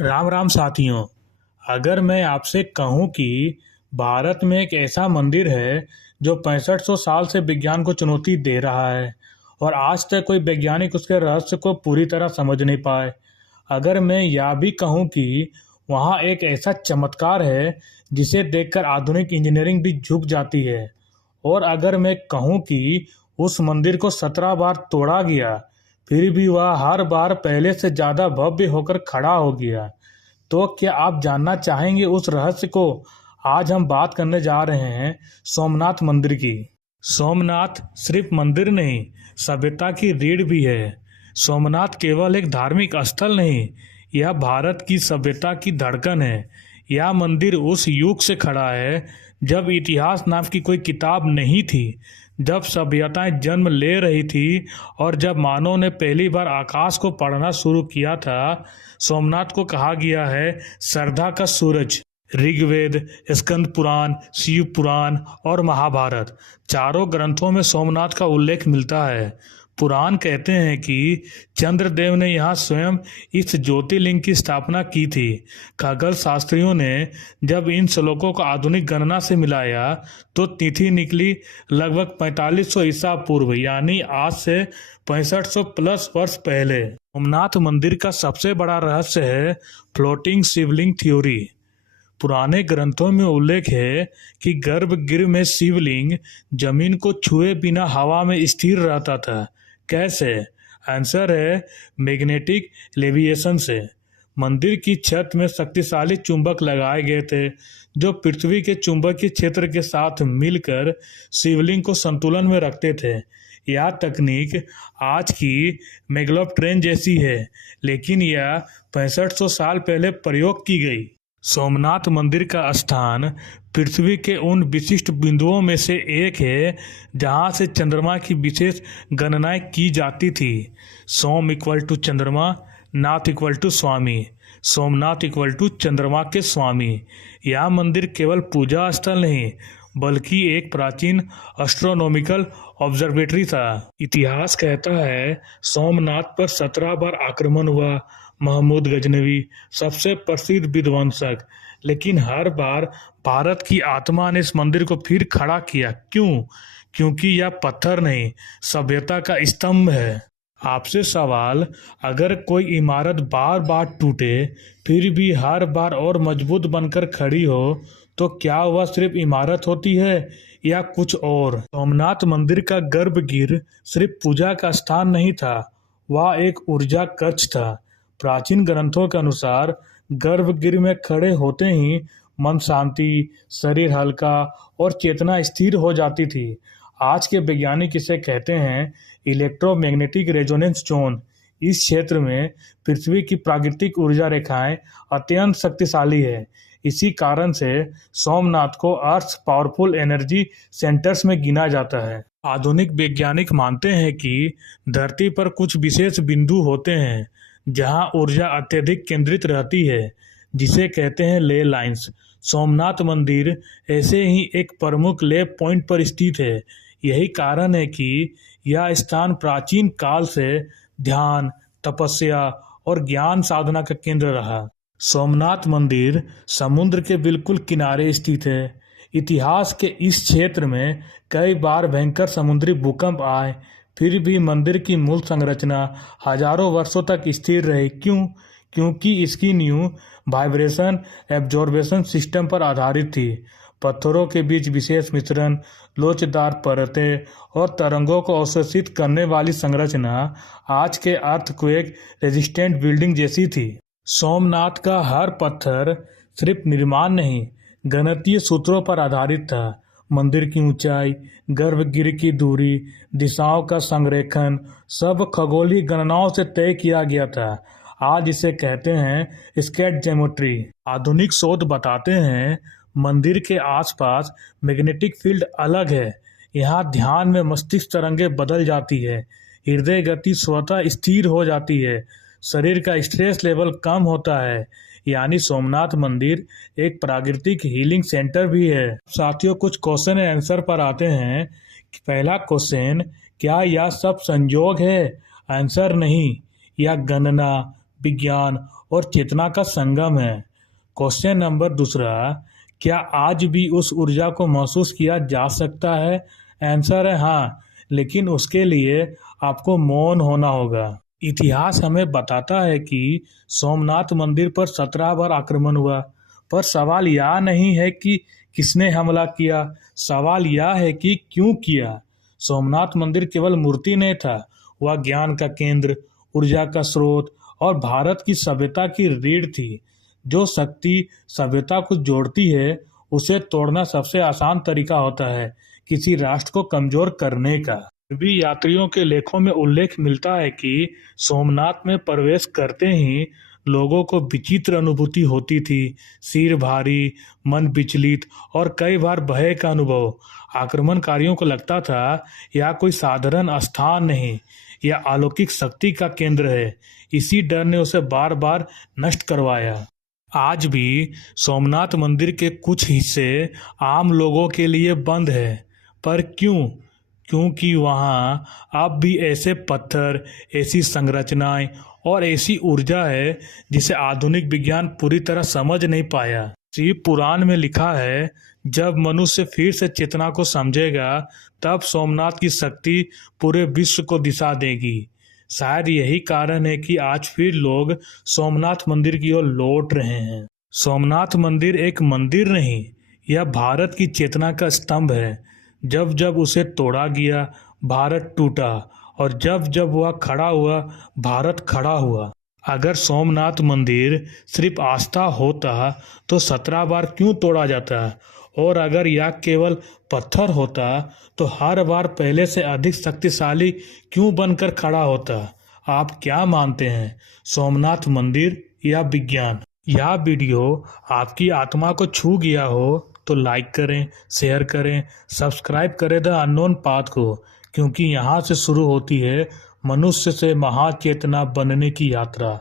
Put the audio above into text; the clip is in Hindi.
राम राम साथियों। अगर मैं आपसे कहूं कि भारत में एक ऐसा मंदिर है जो 6500 साल से विज्ञान को चुनौती दे रहा है और आज तक कोई वैज्ञानिक उसके रहस्य को पूरी तरह समझ नहीं पाए। अगर मैं यह भी कहूं कि वहां एक ऐसा चमत्कार है जिसे देखकर आधुनिक इंजीनियरिंग भी झुक जाती है, और अगर मैं कहूं कि उस मंदिर को 17 बार तोड़ा गया फिर भी वह हर बार पहले से ज्यादा भव्य होकर खड़ा हो गया, तो क्या आप जानना चाहेंगे उस रहस्य को? आज हम बात करने जा रहे हैं सोमनाथ मंदिर की। सोमनाथ सिर्फ मंदिर नहीं, सभ्यता की रीढ़ भी है। सोमनाथ केवल एक धार्मिक स्थल नहीं, यह भारत की सभ्यता की धड़कन है। यह मंदिर उस युग से खड़ा है जब इतिहास नाम की कोई किताब नहीं थी, जब सभ्यताएं जन्म ले रही थी और जब मानव ने पहली बार आकाश को पढ़ना शुरू किया था। सोमनाथ को कहा गया है श्रद्धा का सूरज। ऋग्वेद, स्कंद पुराण, शिव पुराण और महाभारत चारों ग्रंथों में सोमनाथ का उल्लेख मिलता है। पुराण कहते हैं कि चंद्रदेव ने यहाँ स्वयं इस ज्योतिर्लिंग की स्थापना की थी। खगोल शास्त्रियों ने जब इन श्लोकों को आधुनिक गणना से मिलाया तो तिथि निकली लगभग 4500 ईसा पूर्व, यानी आज से 6500 प्लस वर्ष पहले। सोमनाथ मंदिर का सबसे बड़ा रहस्य है फ्लोटिंग शिवलिंग थ्योरी। पुराने ग्रंथों में उल्लेख है कि गर्भगृह में शिवलिंग जमीन को छुए बिना हवा में स्थिर रहता था। कैसे? आंसर है मैग्नेटिक लेविएशन से। मंदिर की छत में शक्तिशाली चुंबक लगाए गए थे जो पृथ्वी के चुंबकीय क्षेत्र के साथ मिलकर शिवलिंग को संतुलन में रखते थे। यह तकनीक आज की मैग्लेव ट्रेन जैसी है, लेकिन यह 6500 साल पहले प्रयोग की गई। सोमनाथ मंदिर का स्थान पृथ्वी के उन विशिष्ट बिंदुओं में से एक है जहां से चंद्रमा की विशेष गणनाएं की जाती थी। सोम इक्वल टू चंद्रमा, नाथ इक्वल टू स्वामी, सोमनाथ इक्वल टू चंद्रमा के स्वामी। यह मंदिर केवल पूजा स्थल नहीं बल्कि एक प्राचीन एस्ट्रोनॉमिकल ऑब्जर्वेटरी था। इतिहास कहता है सोमनाथ पर 17 बार आक्रमण हुआ। महमूद गजनवी सबसे प्रसिद्ध विध्वंसक, लेकिन हर बार भारत की आत्मा ने इस मंदिर को फिर खड़ा किया। क्यों? क्योंकि यह पत्थर नहीं, सभ्यता का स्तंभ है। आपसे सवाल, अगर कोई इमारत बार बार टूटे फिर भी हर बार और मजबूत बनकर खड़ी हो तो क्या वह सिर्फ इमारत होती है या कुछ और? सोमनाथ मंदिर का गर्भगृह सिर्फ पूजा का स्थान नहीं था, वह एक ऊर्जा कक्ष था। प्राचीन ग्रंथों के अनुसार गर्भगृह में खड़े होते ही मन शांति, शरीर हल्का और चेतना स्थिर हो जाती थी। आज के वैज्ञानिक इसे कहते हैं इलेक्ट्रोमैग्नेटिक रेजोनेंस जोन। इस क्षेत्र में पृथ्वी की प्राकृतिक ऊर्जा रेखाएं अत्यंत शक्तिशाली है। इसी कारण से सोमनाथ को अर्थ पावरफुल एनर्जी सेंटर्स में गिना जाता है। आधुनिक वैज्ञानिक मानते हैं कि धरती पर कुछ विशेष बिंदु होते हैं जहां ऊर्जा अत्यधिक केंद्रित रहती है, जिसे कहते हैं ले लाइंस। सोमनाथ मंदिर ऐसे ही एक प्रमुख ले पॉइंट पर स्थित है। यही कारण है कि यह स्थान प्राचीन काल से ध्यान, तपस्या और ज्ञान साधना का केंद्र रहा। सोमनाथ मंदिर समुद्र के बिल्कुल किनारे स्थित है। इतिहास के इस क्षेत्र में कई बार भयंकर समुद्री भूकंप आए, फिर भी मंदिर की मूल संरचना हजारों वर्षों तक स्थिर रही। क्यों? क्योंकि इसकी नींव वाइब्रेशन एब्जॉर्बेशन सिस्टम पर आधारित थी। पत्थरों के बीच विशेष मिश्रण, लोचदार परतें और तरंगों को अवशोषित करने वाली संरचना आज के अर्थक्वेक रेजिस्टेंट बिल्डिंग जैसी थी। सोमनाथ का हर पत्थर सिर्फ निर्माण नहीं, गणितीय सूत्रों पर आधारित था। मंदिर की ऊंचाई, गर्भगृह की दूरी, दिशाओं का संरेखण सब खगोलीय गणनाओं से तय किया गया था। आज इसे कहते हैं स्केट ज्योमेट्री। आधुनिक शोध बताते हैं मंदिर के आसपास मैग्नेटिक फील्ड अलग है। यहाँ ध्यान में मस्तिष्क तरंगें बदल जाती है, हृदय गति स्वतः स्थिर हो जाती है, शरीर का स्ट्रेस लेवल कम होता है। यानी सोमनाथ मंदिर एक प्राकृतिक हीलिंग सेंटर भी है। साथियों, कुछ क्वेश्चन एंड आंसर पर आते हैं। पहला क्वेश्चन, क्या यह सब संयोग है? आंसर नहीं, यह गणना, विज्ञान और चेतना का संगम है। क्वेश्चन नंबर दूसरा, क्या आज भी उस ऊर्जा को महसूस किया जा सकता है? आंसर है हाँ, लेकिन उसके लिए आपको मौन होना होगा। इतिहास हमें बताता है कि सोमनाथ मंदिर पर 17 बार आक्रमण हुआ, पर सवाल यह नहीं है कि किसने हमला किया, सवाल यह है कि क्यों किया। सोमनाथ मंदिर केवल मूर्ति नहीं था, वह ज्ञान का केंद्र, ऊर्जा का स्रोत और भारत की सभ्यता की रीढ़ थी। जो शक्ति सभ्यता को जोड़ती है, उसे तोड़ना सबसे आसान तरीका होता है किसी राष्ट्र को कमजोर करने का। भी यात्रियों के लेखों में उल्लेख मिलता है कि सोमनाथ में प्रवेश करते ही लोगों को विचित्र अनुभूति होती थी, सिर भारी, मन विचलित और कई बार भय का अनुभव। आक्रमणकारियों को लगता था यह कोई साधारण स्थान नहीं, यह अलौकिक शक्ति का केंद्र है। इसी डर ने उसे बार बार नष्ट करवाया। आज भी सोमनाथ मंदिर के कुछ हिस्से आम लोगों के लिए बंद है, पर क्यों? क्योंकि वहाँ अब भी ऐसे पत्थर, ऐसी संरचनाएं और ऐसी ऊर्जा है जिसे आधुनिक विज्ञान पूरी तरह समझ नहीं पाया। शिव पुराण में लिखा है, जब मनुष्य फिर से चेतना को समझेगा, तब सोमनाथ की शक्ति पूरे विश्व को दिशा देगी। शायद यही कारण है कि आज फिर लोग सोमनाथ मंदिर की ओर लौट रहे हैं। सोमनाथ मंदिर एक मंदिर नहीं, यह भारत की चेतना का स्तंभ है। जब जब उसे तोड़ा गया, भारत टूटा, और जब जब वह खड़ा हुआ, भारत खड़ा हुआ। अगर सोमनाथ मंदिर सिर्फ आस्था होता तो 17 बार क्यों तोड़ा जाता? और अगर यह केवल पत्थर होता तो हर बार पहले से अधिक शक्तिशाली क्यों बनकर खड़ा होता? आप क्या मानते हैं, सोमनाथ मंदिर या विज्ञान? यह वीडियो आपकी आत्मा को छू गया हो तो लाइक करें, शेयर करें, सब्सक्राइब करें द अननोन पाथ को, क्योंकि यहाँ से शुरू होती है मनुष्य से महाचेतना बनने की यात्रा।